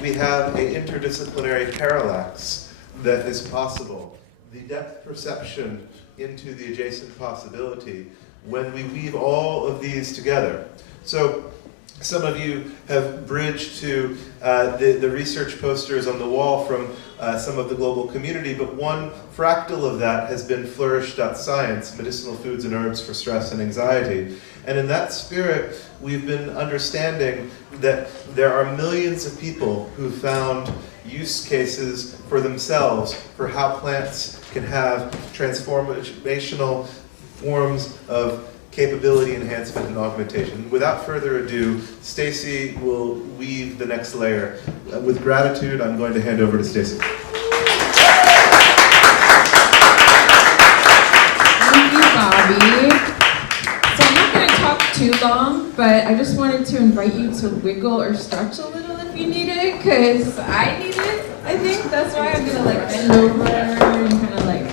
We have an interdisciplinary parallax that is possible. The depth perception into the adjacent possibility when we weave all of these together. So some of you have bridged to the research posters on the wall from some of the global community, but one fractal of that has been flourish.science, medicinal foods and herbs for stress and anxiety. And in that spirit, we've been understanding that there are millions of people who found use cases for themselves for how plants can have transformational forms of capability enhancement and augmentation. Without further ado, Stacey will weave the next layer. With gratitude, I'm going to hand over to Stacey. Thank you, Bobby. So I'm not going to talk too long, but I just wanted to invite you to wiggle or stretch a little if you need it, because I need it. I think that's why I'm going to like bend over and kind of like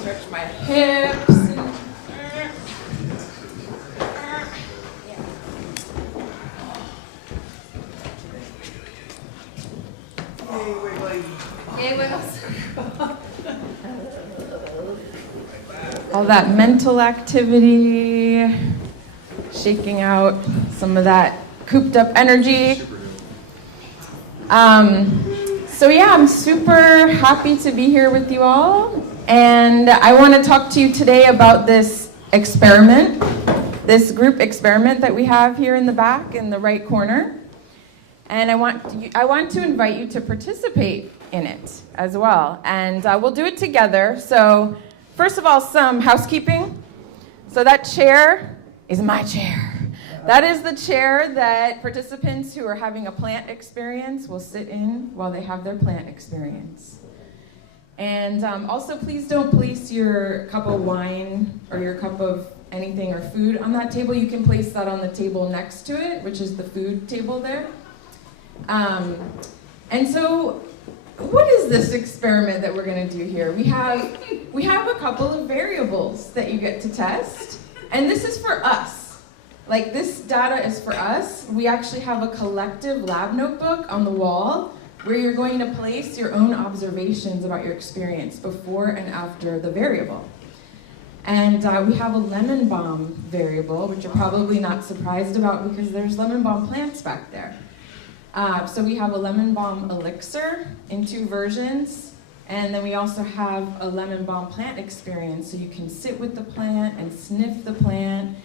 stretch my hips. All that mental activity, shaking out some of that cooped up energy. So yeah, I'm super happy to be here with you all. And I want to talk to you today about this experiment, this group experiment that we have here in the back in the right corner. And I want to invite you to participate in it as well. And we'll do it together. So first of all, some housekeeping. So that chair is my chair. That is the chair that participants who are having a plant experience will sit in while they have their plant experience. And also, please don't place your cup of wine or your cup of anything or food on that table. You can place that on the table next to it, which is the food table there. And so, what is this experiment that we're going to do here? We have a couple of variables that you get to test, and this is for us. Like, this data is for us. We actually have a collective lab notebook on the wall where you're going to place your own observations about your experience before and after the variable. And we have a lemon balm variable, which you're probably not surprised about because there's lemon balm plants back there. So we have a lemon balm elixir in 2 versions, and then we also have a lemon balm plant experience, so you can sit with the plant and sniff the plant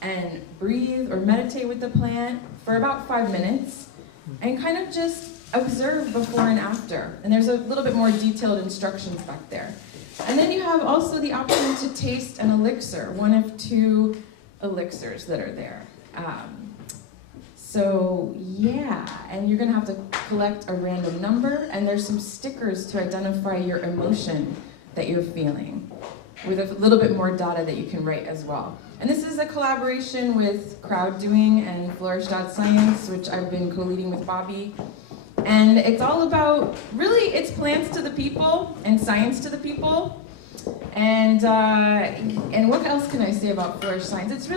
and breathe or meditate with the plant for about 5 minutes and kind of just observe before and after. And there's a little bit more detailed instructions back there. And then you have also the option to taste an elixir, one of 2 elixirs that are there. So yeah, and you're gonna have to collect a random number, and there's some stickers to identify your emotion that you're feeling, with a little bit more data that you can write as well. And this is a collaboration with Crowd Doing and flourish.science, which I've been co-leading with Bobby. And it's all about, really, it's plants to the people and science to the people. And what else can I say about Flourish Science? It's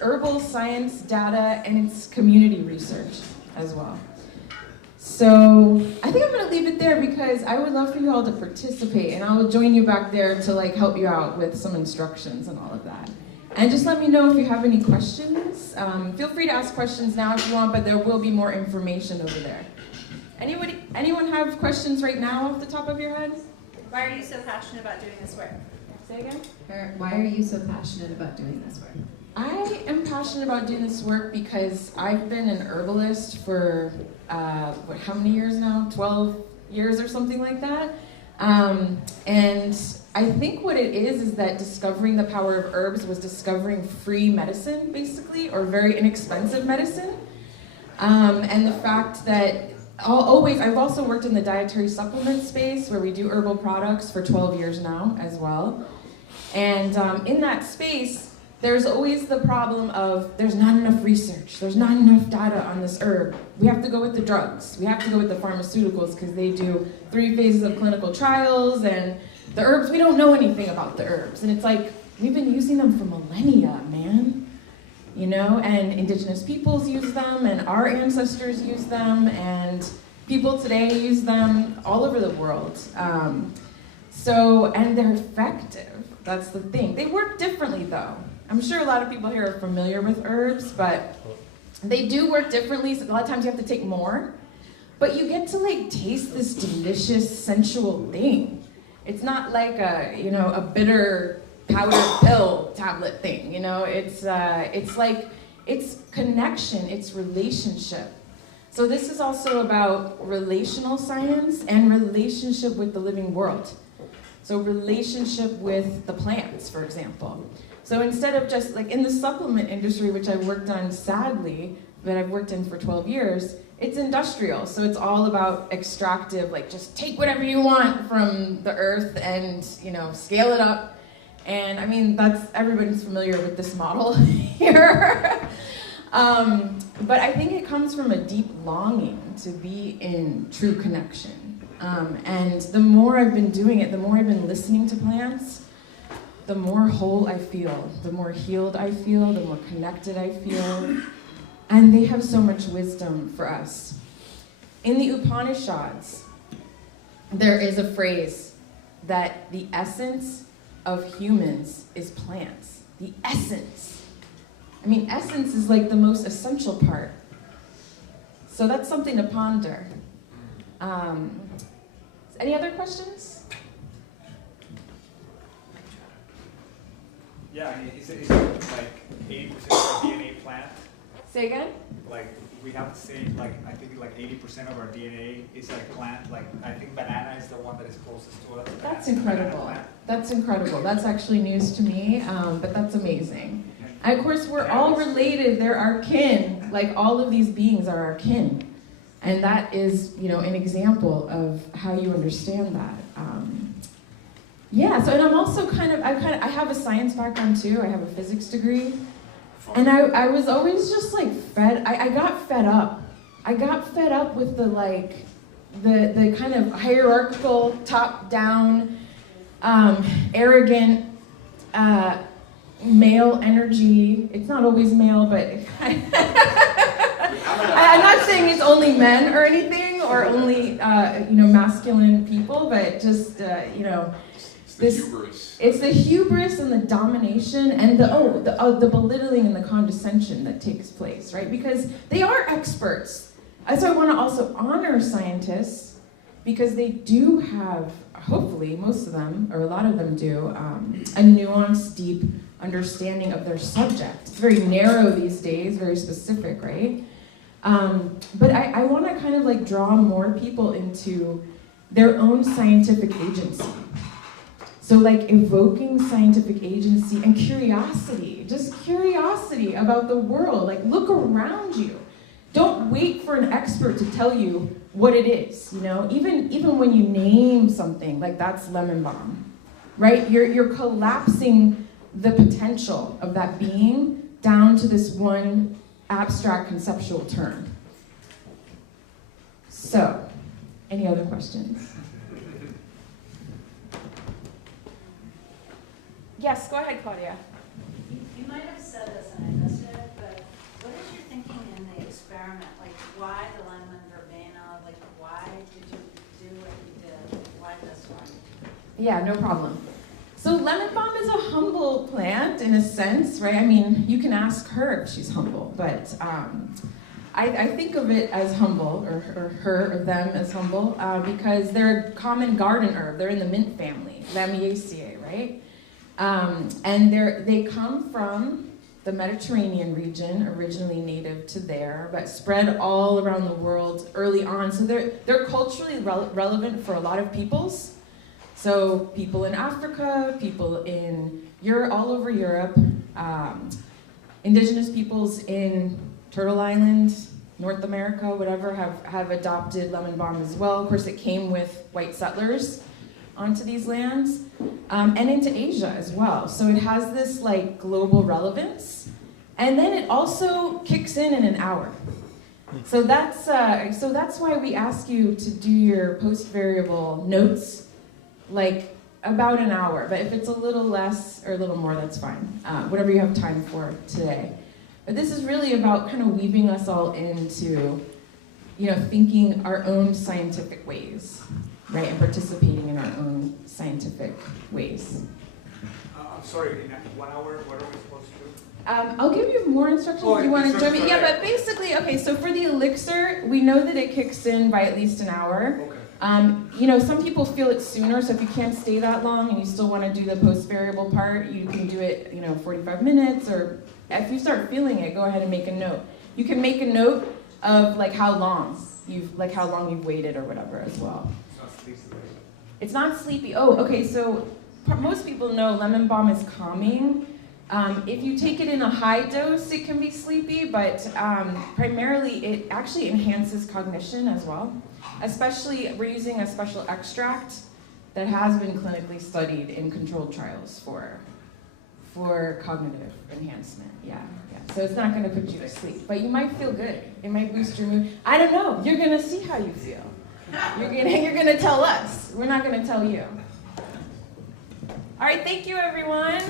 herbal science data and it's community research as well. So I think I'm gonna leave it there because I would love for you all to participate, and I will join you back there to like help you out with some instructions and all of that. And just let me know if you have any questions. Feel free to ask questions now if you want, but there will be more information over there. Anyone have questions right now off the top of your head? Why are you so passionate about doing this work? Say again? Why are you so passionate about doing this work? I am passionate about doing this work because I've been an herbalist for, how many years now? 12 years or something like that. And I think what it is that discovering the power of herbs was discovering free medicine, basically, or very inexpensive medicine. And the fact that I've also worked in the dietary supplement space where we do herbal products for 12 years now as well. And in that space, there's always the problem of there's not enough research, there's not enough data on this herb. We have to go with the drugs, we have to go with the pharmaceuticals because they do 3 phases of clinical trials, and the herbs, we don't know anything about the herbs. And it's like, we've been using them for millennia, man. You know, and indigenous peoples use them, and our ancestors use them, and People today use them all over the world. And they're effective. That's the thing. They work differently though. I'm sure a lot of people here are familiar with herbs, but they do work differently. So a lot of times you have to take more, but you get to like taste this delicious, sensual thing. It's not like a bitter powder pill tablet thing. It's connection, it's relationship. So this is also about relational science and relationship with the living world. So relationship with the plants, for example. So instead of just like in the supplement industry, which I've worked on sadly, that I've worked in for 12 years, it's industrial. So it's all about extractive, like just take whatever you want from the earth and, scale it up. And I mean, everybody's familiar with this model here. But I think it comes from a deep longing to be in true connection. And the more I've been doing it, the more I've been listening to plants, the more whole I feel, the more healed I feel, the more connected I feel. And they have so much wisdom for us. In the Upanishads, there is a phrase that the essence of humans is plants. The essence. I mean, essence is like the most essential part. So that's something to ponder. Any other questions? Yeah, I mean, is it like 80% of our DNA plant? Say again? Like, we have the same, I think 80% of our DNA is like plant. Like, I think banana is the one that is closest to us. That's incredible. That's incredible. That's actually news to me, but that's amazing. And of course, we're all related. They're our kin. Like, all of these beings are our kin. And that is, an example of how you understand that. So, and I'm also I have a science background too. I have a physics degree. And I was always just like I got fed up. I got fed up with the kind of hierarchical, top-down, arrogant, male energy. It's not always male, but I'm not saying it's only men or anything, or only masculine people, but just it's the hubris and the domination and the belittling and the condescension that takes place, right? Because they are experts. So I want to also honor scientists because they do have, hopefully most of them, or a lot of them do, a nuanced, deep understanding of their subject. It's very narrow these days, very specific, right? But I want to kind of draw more people into their own scientific agency. So evoking scientific agency and curiosity, just curiosity about the world. Look around you. Don't wait for an expert to tell you what it is, Even when you name something, that's lemon balm, right? You're collapsing the potential of that being down to this one abstract conceptual term. So, any other questions? Yes, go ahead, Claudia. You might have said this and I missed it, but what is your thinking in the experiment? Why the lemon verbena? Why did you do what you did? Why this one? Yeah, no problem. So lemon balm is a humble plant in a sense, right? I mean, you can ask her if she's humble, but I think of it as humble, or her or them as humble, because they're a common garden herb. They're in the mint family, Lamiaceae, right? And they come from the Mediterranean region, originally native to there, but spread all around the world early on. So they're culturally relevant for a lot of peoples. So people in Africa, people in all over Europe, indigenous peoples in Turtle Island, North America, whatever, have adopted lemon balm as well. Of course, it came with white settlers onto these lands, and into Asia as well. So it has this global relevance, and then it also kicks in an hour. So that's why we ask you to do your post-variable notes about an hour. But if it's a little less or a little more, that's fine. Whatever you have time for today. But this is really about kind of weaving us all into, thinking our own scientific ways, right, and participating in our own scientific ways. I'm sorry, in 1 hour, what are we supposed to do? I'll give you more instructions if you want to jump in. Yeah, okay. but basically, okay, so for the elixir, we know that it kicks in by at least an hour. Okay. Some people feel it sooner, so if you can't stay that long and you still want to do the post-variable part, you can do it, 45 minutes, or if you start feeling it, go ahead and make a note. You can make a note of how long you've waited or whatever as well. It's not sleepy. It's not sleepy. Oh, okay, so most people know lemon balm is calming. If you take it in a high dose, it can be sleepy, but primarily it actually enhances cognition as well. Especially, we're using a special extract that has been clinically studied in controlled trials for cognitive enhancement. Yeah. So it's not going to put you to sleep, but you might feel good. It might boost your mood. I don't know. You're going to see how you feel. You're going to tell us. We're not going to tell you. All right, thank you, everyone.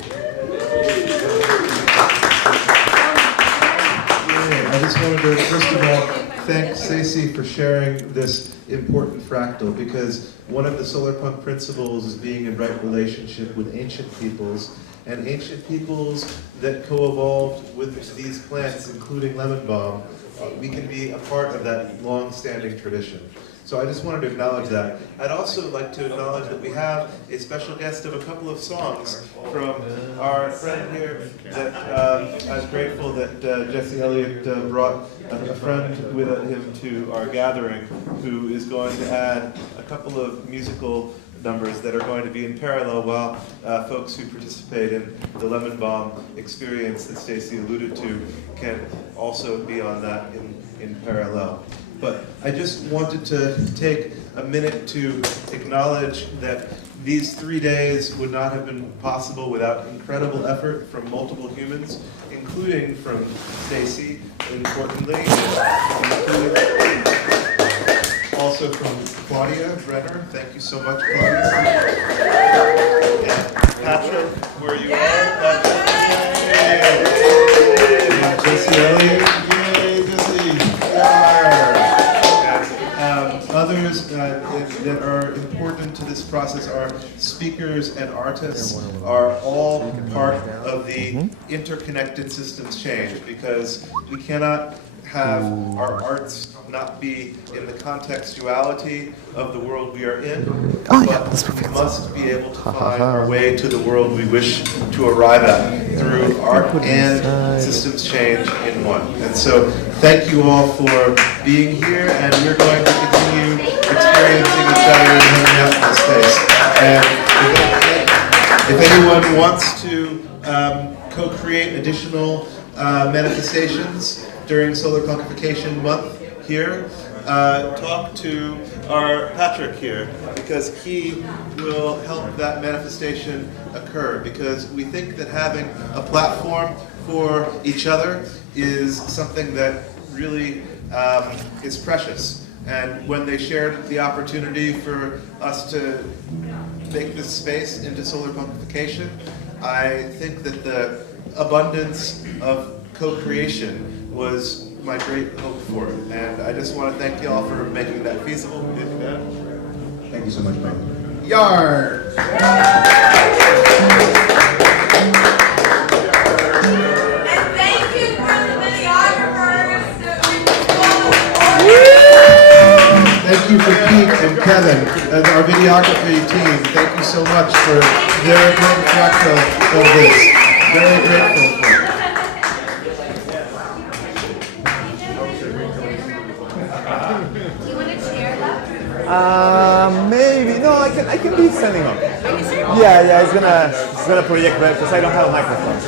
I just wanted to, first of all, thank Stacey for sharing this important fractal, because one of the solarpunk principles is being in right relationship with ancient peoples, and ancient peoples that co-evolved with these plants, including lemon balm. We can be a part of that long-standing tradition. So I just wanted to acknowledge that. I'd also like to acknowledge that we have a special guest of a couple of songs from our friend here. That I was grateful that Jesse Elliott brought a friend with him to our gathering, who is going to add a couple of musical numbers that are going to be in parallel, while folks who participate in the lemon balm experience that Stacey alluded to can also be on that in parallel. But I just wanted to take a minute to acknowledge that these 3 days would not have been possible without incredible effort from multiple humans, including from Stacey, importantly, also from Claudia Brenner. Thank you so much, Claudia. And Patrick, where you are. Jesse Elliott. Yay, Jesse. Others that are important to this process, our speakers and artists, are all part of the interconnected systems change, because we cannot have our arts not be in the contextuality of the world we are in, but we must be able to find our way to the world we wish to arrive at through art and systems change in one. And so thank you all for being here, and we're going to continue experiencing each other and hanging out in this space. And if anyone wants to co-create additional manifestations during Solarpunkification month here, talk to our Patrick here, because he will help that manifestation occur, because we think that having a platform for each other is something that really is precious. And when they shared the opportunity for us to make this space into Solarpunkification, I think that the abundance of co-creation was my great hope for it. And I just want to thank you all for making that feasible. Thank you so much, Mike. Yard! And thank you for the videographers. Thank you for Pete and Kevin and our videography team. Thank you so much for their important fractal of this. Very grateful for it. Do you want to share that? Maybe. No, I can be sending up. Yeah, he's gonna project that because I don't have a microphone.